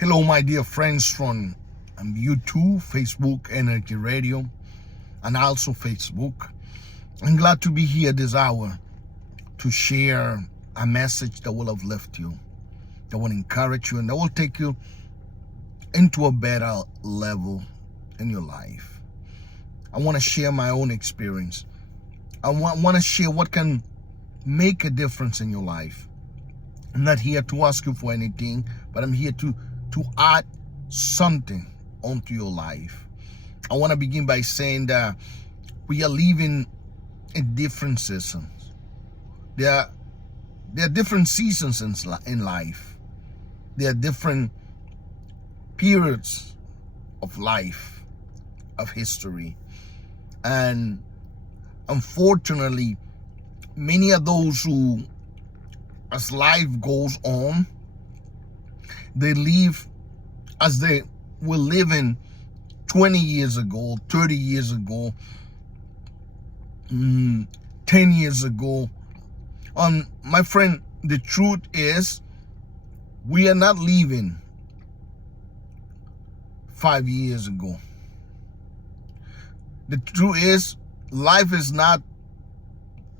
Hello, my dear friends from YouTube, Facebook, Energy Radio, and also Facebook. I'm glad to be here this hour to share a message that will uplift you, that will encourage you, and that will take you into a better level in your life. I want to share my own experience. I want to share what can make a difference in your life. I'm not here to ask you for anything, but I'm here to add something onto your life. I want to begin by saying that we are living in different seasons. There are different seasons in life. There are different periods of life, of history. And unfortunately, many of those who, as life goes on, they live as they were living 20 years ago, 30 years ago, 10 years ago. My friend, the truth is, we are not living 5 years ago. The truth is, life is not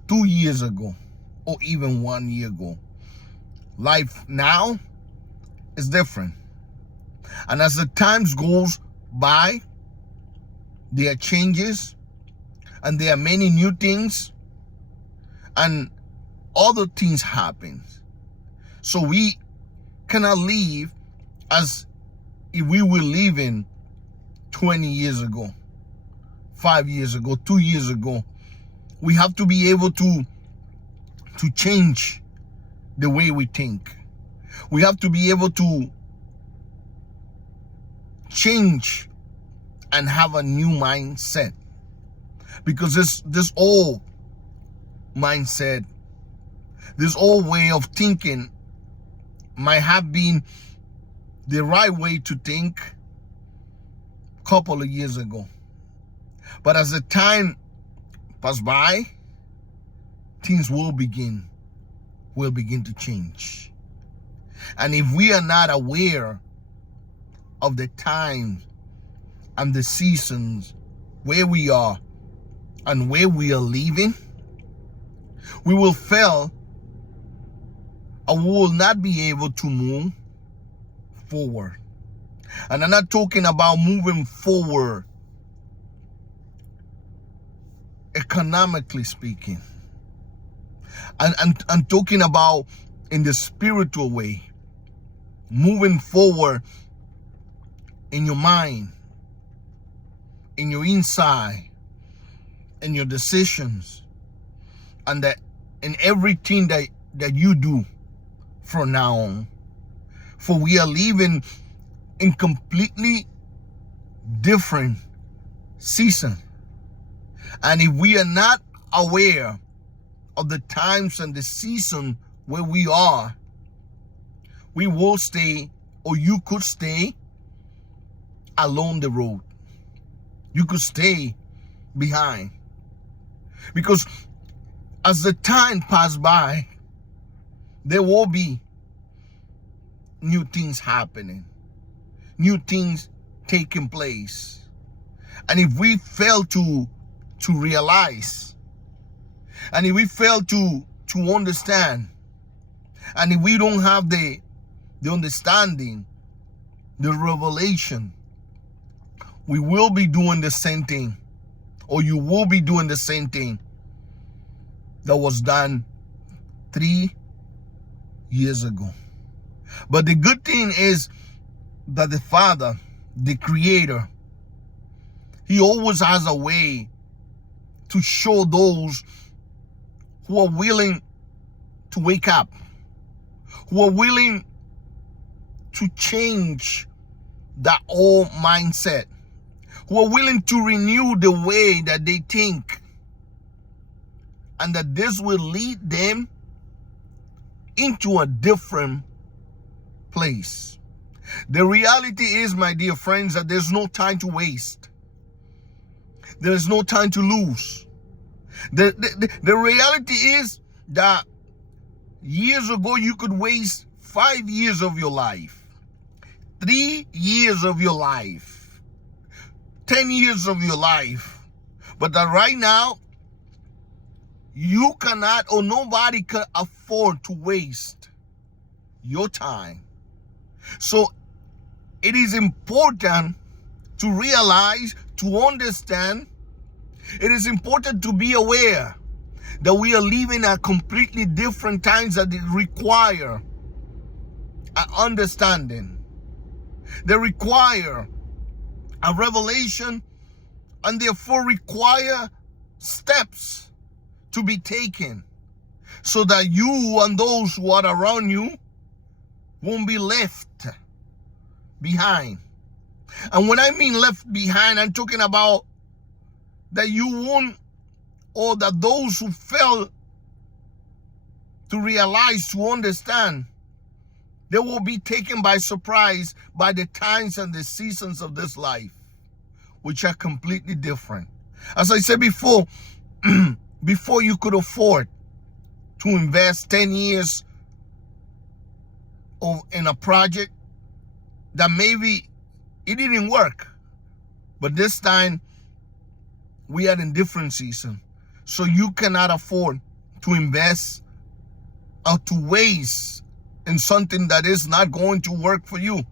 2 years ago or even 1 year ago. Life now is different. And as the times goes by, there are changes and there are many new things and other things happen. So we cannot live as if we were living 20 years ago, 5 years ago, 2 years ago. We have to be able to change the way we think. We have to be able to change and have a new mindset, because this old mindset, this old way of thinking might have been the right way to think a couple of years ago. But as the time pass by, things will begin to change. And if we are not aware of the times and the seasons where we are and where we are living, we will fail and we will not be able to move forward. And I'm not talking about moving forward economically speaking. I'm talking about in the spiritual way, moving forward in your mind, in your inside, in your decisions, and that in everything that you do from now on. For we are living in completely different season. And if we are not aware of the times and the season where we are, we will stay, or you could stay along the road. You could stay behind. Because as the time pass by, there will be new things happening, new things taking place. And if we fail to realize, and if we fail to understand, and if we don't have the understanding, the revelation, we will be doing the same thing, or you will be doing the same thing that was done 3 years ago. But the good thing is that the Father, the Creator, He always has a way to show those who are willing to wake up, who are willing to change that old mindset, who are willing to renew the way that they think, and that this will lead them into a different place. The reality is, my dear friends, that there's no time to waste. There is no time to lose. The reality is that years ago you could waste 5 years of your life. 3 years of your life, 10 years of your life, but that right now, you cannot or nobody can afford to waste your time. So it is important to realize, to understand, it is important to be aware that we are living at completely different times that require an understanding. They require a revelation and therefore require steps to be taken so that you and those who are around you won't be left behind. And when I mean left behind, I'm talking about that you won't, or that those who fail to realize, to understand, they will be taken by surprise by the times and the seasons of this life, which are completely different. As I said before, before you could afford to invest 10 years in a project that maybe it didn't work, but this time we are in different season. So you cannot afford to invest or to waste in something that is not going to work for you.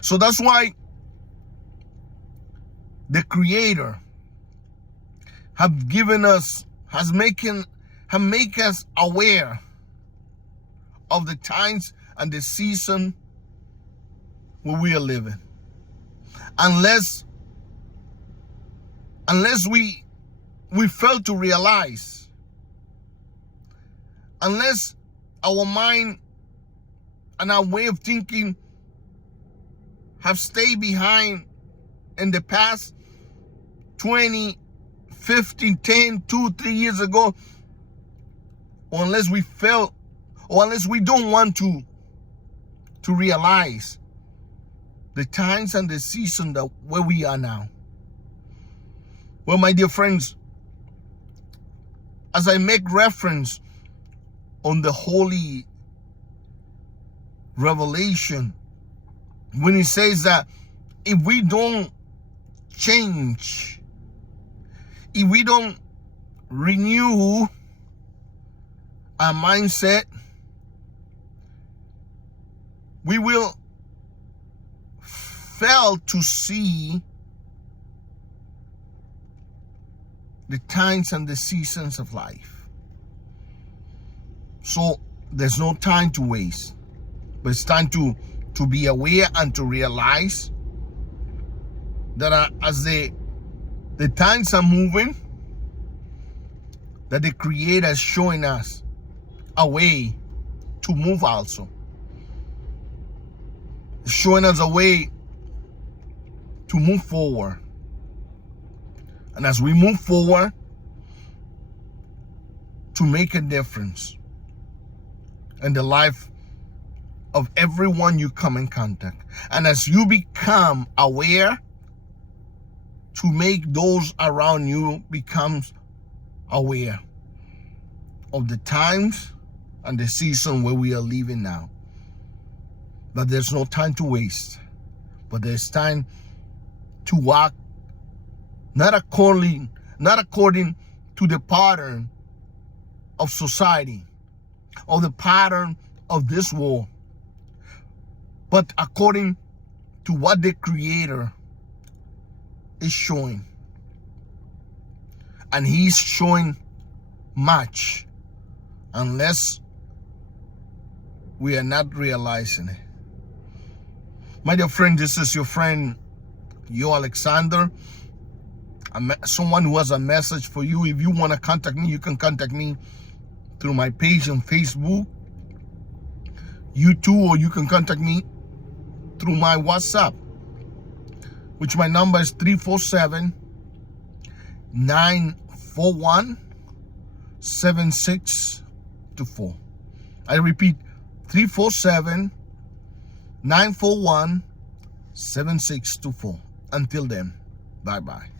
So that's why the Creator have given us, have make us aware of the times and the season where we are living. Unless we fail to realize, unless our mind and our way of thinking have stayed behind in the past 20, 15, 10, 2, 3 years ago, or unless we fail, or unless we don't want to realize the times and the season that where we are now. Well, my dear friends, as I make reference on the holy revelation, when it says that if we don't change, if we don't renew our mindset, we will fail to see the times and the seasons of life. So there's no time to waste, but it's time to be aware and to realize that as the times are moving, that the Creator is showing us a way to move also. Showing us a way to move forward. And as we move forward, to make a difference in the life of everyone you come in contact. And as you become aware, to make those around you become aware of the times and the season where we are living now. That there's no time to waste, but there's time to walk not according to the pattern of society or the pattern of this world, but according to what the Creator is showing. And He's showing much, unless we are not realizing it. My dear friend, this is your friend, Yo Alexander. Someone who has a message for you. If you want to contact me, you can contact me through my page on Facebook, YouTube, or you can contact me through my WhatsApp, which my number is 347-941-7624. I repeat, 347-941-7624. Until then, bye-bye.